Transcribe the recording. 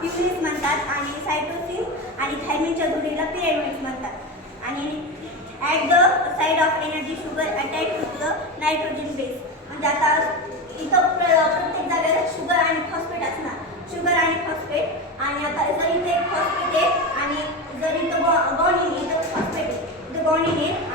प्युरिस म्हणतात आणि सायटोसिन आणि थायमिनच्या जोडीला पिरियड्स म्हणतात. आणि at the side of energy sugar attach to the nitrogen base. म्हणजे आता इथं प्रत्येक जागेला शुगर आणि फॉस्फेट असणार, शुगर आणि फॉस्फेट. आणि आता जर इथे फॉस्फेट आहे आणि जर इथं गॉनिन इथं फॉस्फेट आहे, इथं गॉनिन आहे